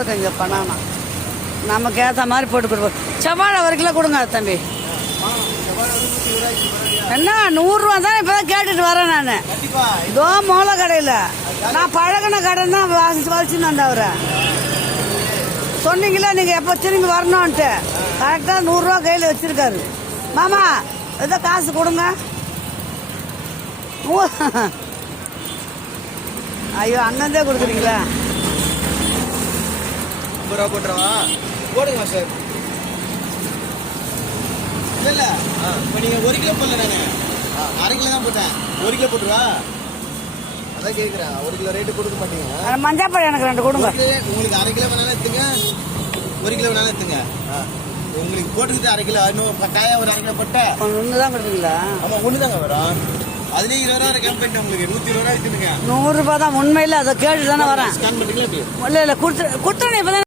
இருக்கு இங்கே பனானா. நமக்கு ஏற்ற மாதிரி போட்டு கொடுப்போம். செவ்வாழை 1 கிலோ கொடுங்க தம்பி. என்ன 100 ரூபா தான் இப்பதான் கேட்டுட்டு வரேன் நான். இதோ மூல கடையில் நான் பழகின கடை தான் வலிச்சுன்னு வந்தேன். அவரை சொன்னீங்களா நீங்க எப்போ திரும்பி வரணும்ன்ட்டு. கரெக்டா 100 ரூபா கையில் வச்சிருக்காரு. மாமா ஏதோ காசு கொடுங்க. ஐயோ அண்ணந்தே கொடுக்குறீங்களா? 50 ரூபா போட்டுருவா போடுங்க சார். இல்ல இப்போ நீங்க 1 கிலோ போடல, நான் 1/2 கிலோ தான் போட்டேன். 1 கிலோ போட்டுருவா. அதான் கேட்குறேன், 1 கிலோ ரேட்டு கொடுக்க மாட்டீங்க. மஞ்சாப்பழம் எனக்கு 2 கொடுங்க. உங்களுக்கு 1/2 கிலோ வேணாலும் எடுத்துங்க, 1 கிலோ வேணாலும் எடுத்துங்க. உங்களுக்கு போட்டுக்கிட்டு 1/2 கிலோ இன்னும் காயா ஒரு 1/2 கிலோ போட்டேன். ஒன்று தான் கொடுப்பீங்களா? ஆமாம், ஒன்று தாங்க வரும். அதுலேயும் 20 ரூபா கம்மி பண்ணிட்டு உங்களுக்கு 120 ரூபா விற்றுங்க. 100 ரூபா தான் உண்மையில். அதை கேட்டு தானே வரேன். ஸ்கேன் பண்ணுறீங்களா? இல்லை கொடுத்துரு